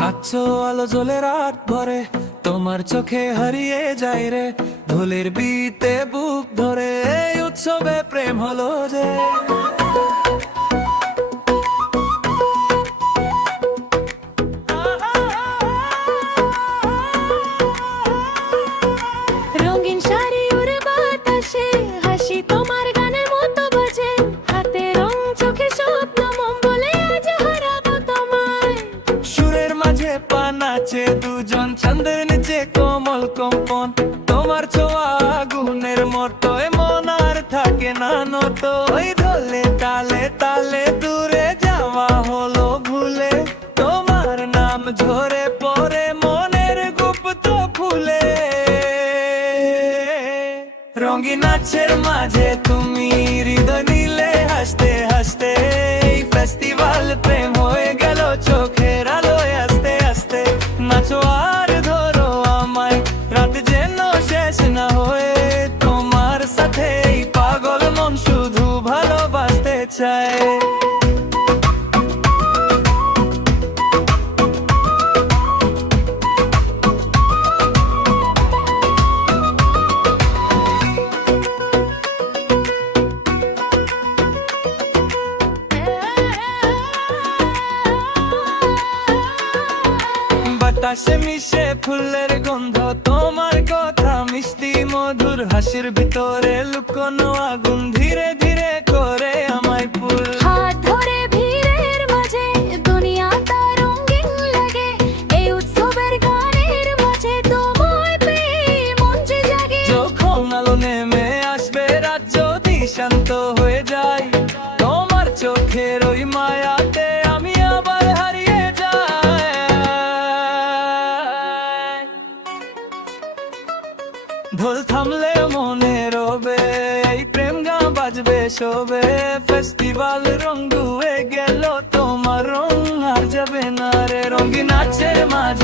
নাচো আলো জ্বলে রাত ভরে, তোমার চোখে হারিয়ে যায় রে ঢোলের বিতে বুক ধরে। এই উৎসবে প্রেম হলো যে রঙিন শাড়ি উড়ে বাতাসে, হাসি তোমার গানের মতো বাজে, হাতে রং চোখে স্বপ্ন মন বলে আজ হারাবো তোমায়। সুরের মাঝে পা নাচে দুজন, চাঁদের নিচে কোমল কম্পন, তোমার ছোঁয়া আগুনের মতো মন আর থাকে না নত। ওই দোলে তালে তালে দূরে যাওয়া হলো ভুলে, তোমার নাম ঝরে পড়ে মনের গুপ্ত ফুলে। রঙিন নাচের মাঝে তুমি হৃদয় নিলে হাসতে হাসতে, এই ফেস্টিভাল প্রেম হয়ে গেল চোখের আলোয় আস্তে আস্তে। নাচো আর ধরো আমায়, রাত যেন শেষ না হয়ে, তোমার সাথে এই পাগল মন শুধু ভালোবাসতে চায়। বাতাসে মিশে ফুলের গন্ধ, তোমার কথা মিষ্টি মধুর, হাসির ভিতরে লুকোনো আগুন ধীরে ধীরে করে আমায় ফুল। হাত ধরে ভিড়ের মাঝে দুনিয়াটা রঙিন লাগে, এই উৎসবের গানের মাঝে তোমায় পেয়ে মন যে জাগে। যখন আলো নেমে আসবে রাত যদি শান্ত হয়ে যায়, তোমার চোখের ওই মায়াতে আমি আবার হারিয়ে যাই। ঢোল থামলে মনে রবে, এই প্রেম গান বাজবে শোবে, ফেস্টিভাল রং ধুয়ে গেল তোমার রং আর যাবে না রে। রঙিন নাচের মাঝে